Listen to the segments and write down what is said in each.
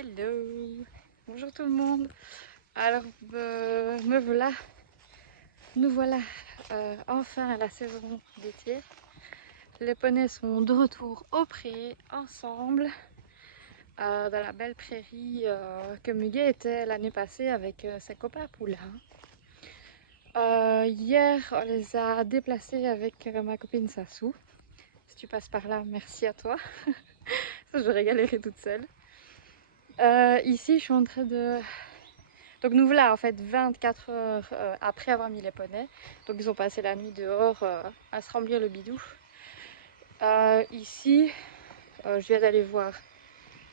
Hello, bonjour tout le monde. Alors nous voilà enfin à la saison d'été. Les poneys sont de retour au pré ensemble dans la belle prairie que Muguet était l'année passée avec ses copains poulains. Hier on les a déplacés avec ma copine Sassou. Si tu passes par là, merci à toi. J'aurais galéré toute seule. Ici je suis en train de... Donc nous voilà en fait 24 heures après avoir mis les poneys. Donc ils ont passé la nuit dehors à se remplir le bidou. Ici, je viens d'aller voir,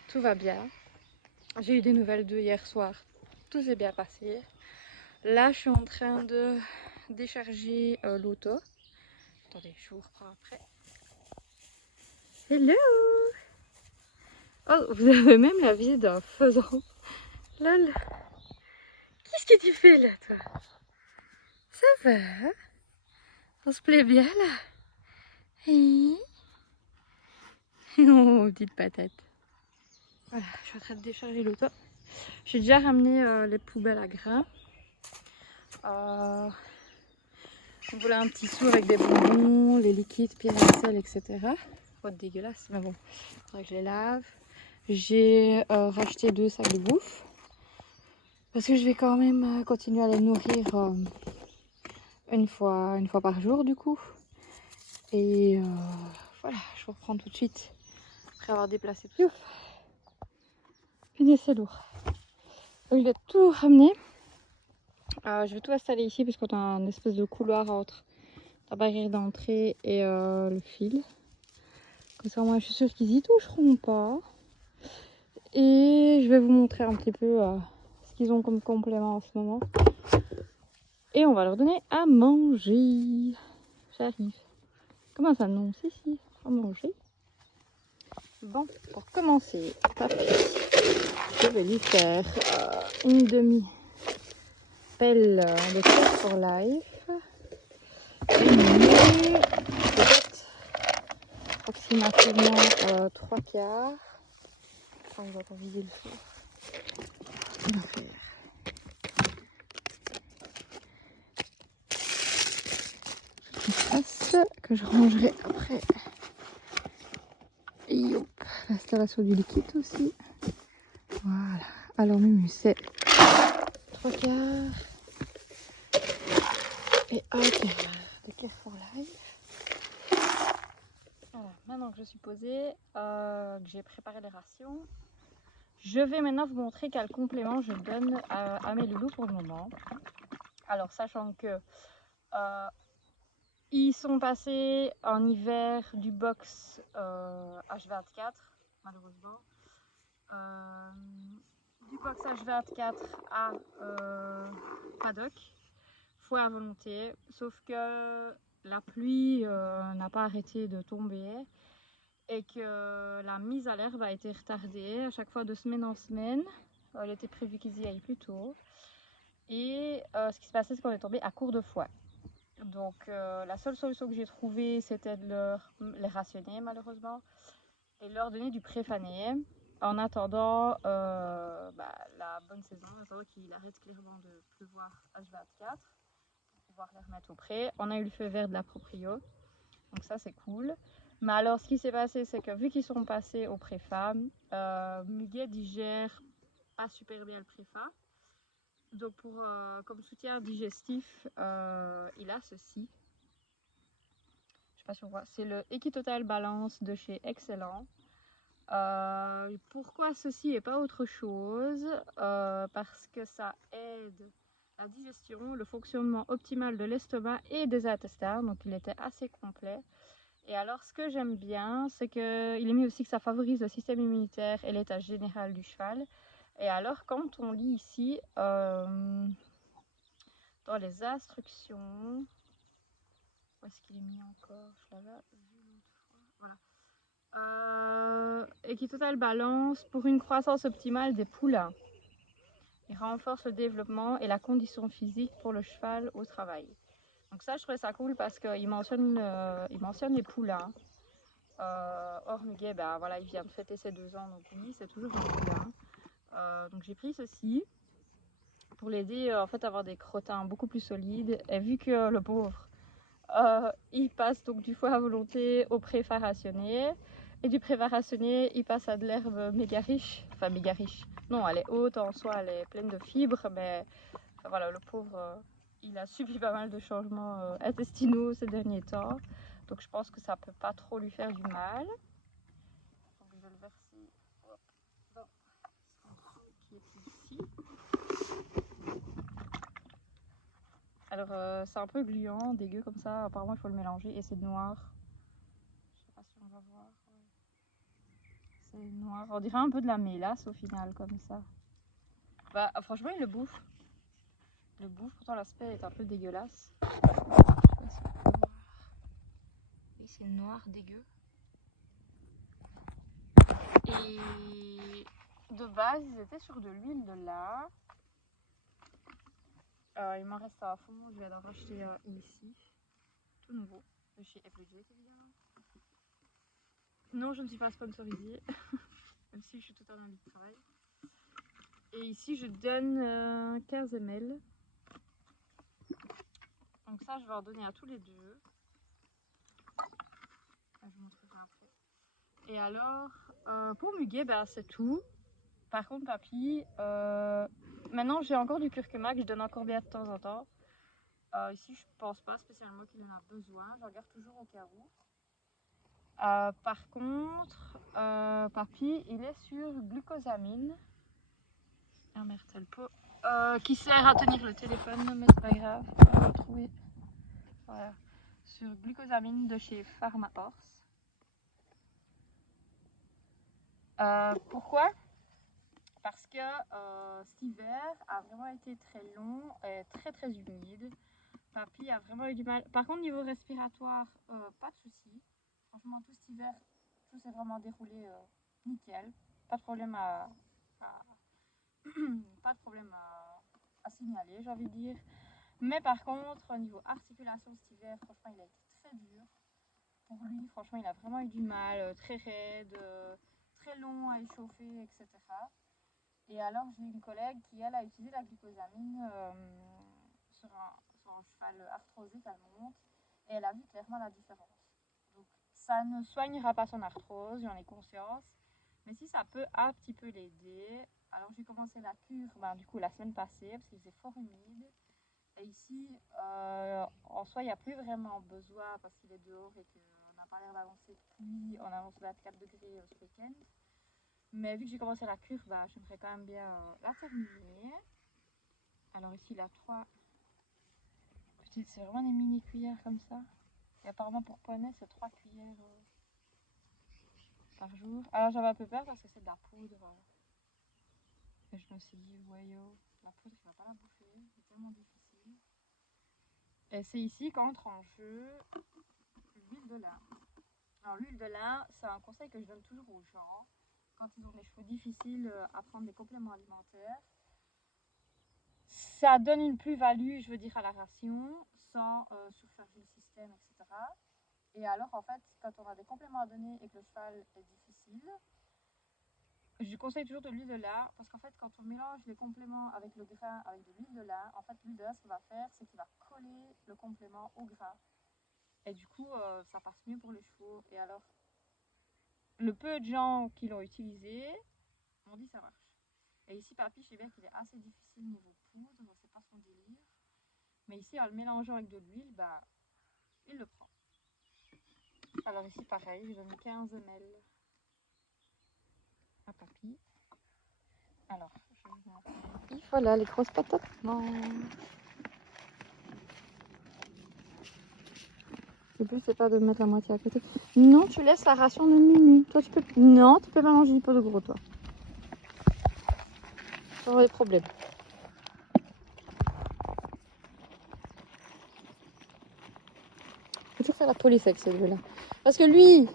tout va bien. J'ai eu des nouvelles d'eux hier soir, tout s'est bien passé. Là je suis en train de décharger l'auto. Attendez, je vous reprends après. Hello! Oh, vous avez même la vie d'un faisan. Lol. Qu'est-ce que tu fais là toi? Ça va? On se plaît bien là? Hein? Oh, petite patate. Voilà, je suis en train de décharger l'auto. J'ai déjà ramené les poubelles à grains. Voilà un petit seau avec des bonbons, les liquides, pierres et sel, etc. Pas de dégueulasse, mais bon, il faudrait que je les lave. J'ai racheté 2 sacs de bouffe. Parce que je vais quand même continuer à les nourrir une fois par jour du coup. Et voilà, je reprends tout de suite après avoir déplacé tout. Punaise, c'est lourd. Donc je vais tout ramener. Je vais tout installer ici parce qu'on a un espèce de couloir entre la barrière d'entrée et le fil. Comme ça, moi, je suis sûre qu'ils y toucheront pas. Et je vais vous montrer un petit peu ce qu'ils ont comme complément en ce moment. Et on va leur donner à manger. J'arrive. Comment ça, non? Si, à manger. Bon, pour commencer, papy, je vais lui faire une demi-pelle de Care for Life. Et peut-être approximativement 3 quarts. Enfin, je vais encore viser le four. On va faire face que je rangerai après. Et hop, l'installation du liquide aussi. Voilà. Alors, Mumu, c'est 3 quarts et 1 quart de Care for Life. Voilà, maintenant que je suis posée, que j'ai préparé les rations, je vais maintenant vous montrer quel complément je donne à mes loulous pour le moment. Alors, sachant que ils sont passés en hiver du box H24, malheureusement. Du box H24 à paddock, fouet à volonté, sauf que la pluie n'a pas arrêté de tomber et que la mise à l'herbe a été retardée à chaque fois de semaine en semaine. Il était prévu qu'ils y aillent plus tôt. Et ce qui se passait, c'est qu'on est tombé à court de fouet. Donc la seule solution que j'ai trouvée, c'était de les rationner malheureusement et leur donner du préfané en attendant la bonne saison, en attendant qu'il arrête clairement de pleuvoir H24 pour pouvoir les remettre au pré. On a eu le feu vert de la proprio, donc ça c'est cool. Mais alors ce qui s'est passé, c'est que vu qu'ils sont passés au préfa, Muguet digère pas super bien le préfa. Donc comme soutien digestif, il a ceci. Je sais pas si on voit, c'est le Equitotal Balance de chez Excellent. Pourquoi ceci et pas autre chose? Parce que ça aide la digestion, le fonctionnement optimal de l'estomac et des intestins, donc il était assez complet. Et alors ce que j'aime bien, c'est qu'il est mis aussi que ça favorise le système immunitaire et l'état général du cheval. Et alors quand on lit ici, dans les instructions, où est-ce qu'il est mis encore? Je l'avais vu l'autre fois. Voilà. Equitotal Balance pour une croissance optimale des poulains. Il renforce le développement et la condition physique pour le cheval au travail. Donc ça, je trouvais ça cool parce qu'il mentionne les poulains. Or, Muguet, voilà, il vient de fêter ses 2 ans, donc oui, c'est toujours un poulain. Donc j'ai pris ceci pour l'aider en fait à avoir des crottins beaucoup plus solides. Et vu que le pauvre, il passe donc du foie à volonté au préfat rationné. Et du préfat rationné, il passe à de l'herbe méga riche. Enfin méga riche. Non, elle est haute en soi, elle est pleine de fibres, mais enfin, voilà, le pauvre, il a subi pas mal de changements intestinaux ces derniers temps. Donc je pense que ça peut pas trop lui faire du mal. Donc je vais le verser dans son seau qui est ici. Alors c'est un peu gluant, dégueu comme ça. Apparemment il faut le mélanger et c'est noir. Je sais pas si on va voir. C'est noir. On dirait un peu de la mélasse au final comme ça. Bah franchement il le bouffe. Le bouffe, pourtant l'aspect est un peu dégueulasse. Je sais pas si on peut voir. Oui, c'est noir, dégueu. Et de base, ils étaient sur de l'huile de lin. Il m'en reste à fond, je vais en racheter un ici. Tout nouveau, de chez Applegate évidemment. Non, je ne suis pas sponsorisée, même si je suis tout en envie de travail. Et ici, je donne 15 ml. Donc ça, je vais en donner à tous les deux. Je vous montrerai après. Et alors, pour Muguet, ben, c'est tout. Par contre, papy, maintenant j'ai encore du curcuma que je donne encore bien de temps en temps. Ici, je pense pas spécialement qu'il en a besoin. Je regarde toujours au cas où. Par contre, papy, il est sur glucosamine. Ah merde, c'est le pot. Qui sert à tenir le téléphone, mais c'est pas grave. On va le trouver. Voilà. Sur glucosamine de chez PharmaHorse. Pourquoi? Parce que cet hiver a vraiment été très long et très humide. Papy a vraiment eu du mal. Par contre, niveau respiratoire, pas de soucis. Franchement, tout cet hiver, tout s'est vraiment déroulé nickel. Pas de problème pas de problème à signaler, j'ai envie de dire. Mais par contre, au niveau articulation cet hiver, franchement, il a été très dur. Pour lui, franchement, il a vraiment eu du mal, très raide, très long à échauffer, etc. Et alors, j'ai une collègue qui, elle, a utilisé la glucosamine sur un cheval arthrosé qu'elle monte. Et elle a vu clairement la différence. Donc, ça ne soignera pas son arthrose, j'en ai conscience. Mais si ça peut un petit peu l'aider. Alors, j'ai commencé la cure du coup, la semaine passée, parce qu'il faisait fort humide. Et ici, en soi, il n'y a plus vraiment besoin, parce qu'il est dehors et qu'on n'a pas l'air d'avancer de pluie. On annonce 24 degrés ce week-end. Mais vu que j'ai commencé la cure, j'aimerais quand même bien la terminer. Alors ici, il a 3 petites, c'est vraiment des mini cuillères comme ça. Et apparemment pour poney, c'est 3 cuillères par jour. Alors j'avais un peu peur parce que c'est de la poudre. Et je me suis dit, ouais yo, la poudre, il va pas la bouffer, c'est tellement difficile. Et c'est ici qu'entre en jeu l'huile de lin. Alors l'huile de lin, c'est un conseil que je donne toujours aux gens quand ils ont des chevaux difficiles à prendre des compléments alimentaires. Ça donne une plus-value, je veux dire, à la ration, sans surcharger le système, etc. Et alors, en fait, quand on a des compléments à donner et que le cheval est difficile, je conseille toujours de l'huile de lin, parce qu'en fait, quand on mélange les compléments avec le grain, avec de l'huile de lin, en fait, l'huile de lin, ce qu'il va faire, c'est qu'il va coller le complément au grain. Et du coup, ça passe mieux pour les chevaux. Et alors, le peu de gens qui l'ont utilisé m'ont dit ça marche. Et ici, papy, je sais bien qu'il est assez difficile niveau poudre, c'est pas son délire. Mais ici, en le mélangeant avec de l'huile, il le prend. Alors ici, pareil, je donne 15 ml à papy. Alors, je vais vous montrer. Et voilà, les grosses patates. Non. Le but, c'est pas de mettre la moitié à côté. Non, tu laisses la ration de Mimi. Toi, tu peux... Non, tu peux pas manger du pot de gros, toi. Tu auras des problèmes. Faut toujours faire la police avec ces deux-là. Parce que lui,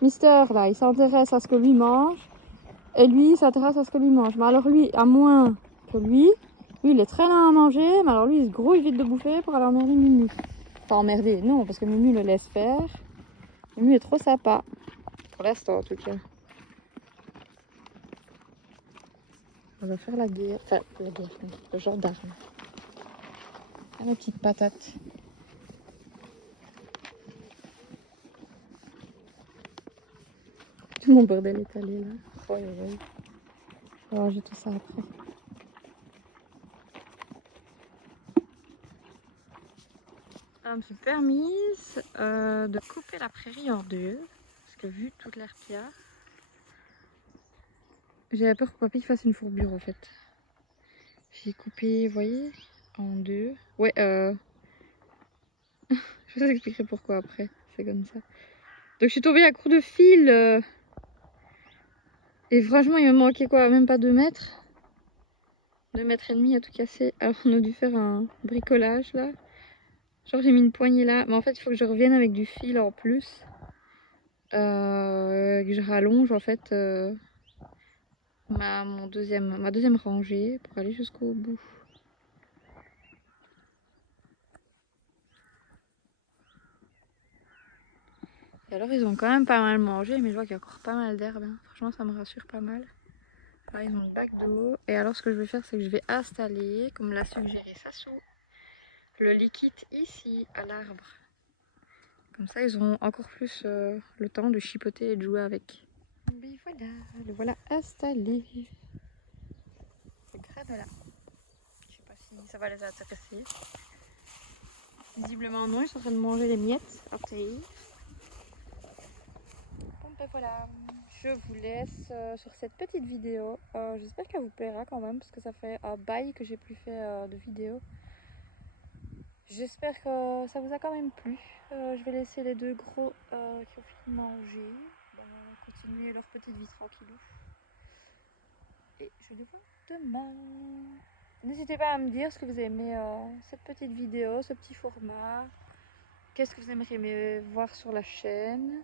Mister, là, il s'intéresse à ce que lui mange. Et lui, il s'intéresse à ce que lui mange. Mais alors lui, à moins que lui, il est très lent à manger. Mais alors lui, il se grouille vite de bouffer pour aller emmerder Mimi. Enfin, emmerder, non, parce que Mimi le laisse faire. Mimi est trop sympa. Pour l'instant, en tout cas. On va faire la guerre. Enfin, la guerre, non, le genre d'arme. Ah, mes petites patates. Tout mon bordel est allé là. Oh, ouais. Je vais ranger tout ça après. Je me suis permise de couper la prairie en deux. Parce que vu toute l'air qu'il y a, j'avais peur que papy fasse une fourbure en fait. J'ai coupé, vous voyez, en deux. Ouais, je vous expliquerai pourquoi après. C'est comme ça. Donc je suis tombée à court de fil. Et franchement, il me manquait quoi? Même pas 2 mètres. 2 mètres et demi à tout casser. Alors on a dû faire un bricolage là. Genre j'ai mis une poignée là. Mais en fait, il faut que je revienne avec du fil en plus. Que je rallonge en fait ma deuxième rangée pour aller jusqu'au bout. Et alors ils ont quand même pas mal mangé, mais je vois qu'il y a encore pas mal d'herbe. Hein. Franchement ça me rassure pas mal. Là ils ont le bac d'eau. Et alors ce que je vais faire c'est que je vais installer, comme l'a suggéré Sassou, le liquide ici à l'arbre. Comme ça ils auront encore plus le temps de chipoter et de jouer avec. Mais voilà, le voilà installé. Le granola. Je sais pas si ça va les intéresser. Visiblement non, ils sont en train de manger les miettes à terre. Bon ben voilà, je vous laisse sur cette petite vidéo. J'espère qu'elle vous plaira quand même parce que ça fait un bail que j'ai plus fait de vidéo. J'espère que ça vous a quand même plu. Je vais laisser les deux gros qui ont fini de manger continuer leur petite vie tranquillou. Et je vous vois demain. N'hésitez pas à me dire ce que vous aimez cette petite vidéo, ce petit format. Qu'est-ce que vous aimeriez voir sur la chaîne?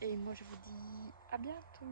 Et moi je vous dis à bientôt.